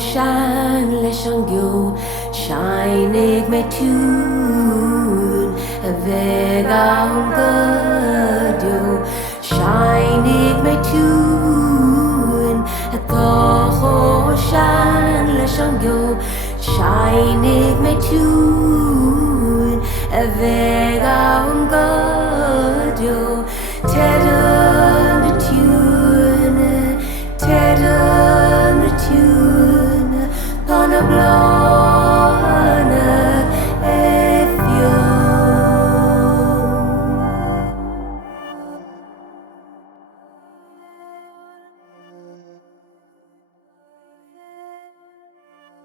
shine le shangyo shine me tune vega hungadio shine me tune to shine le shangyo shine me tune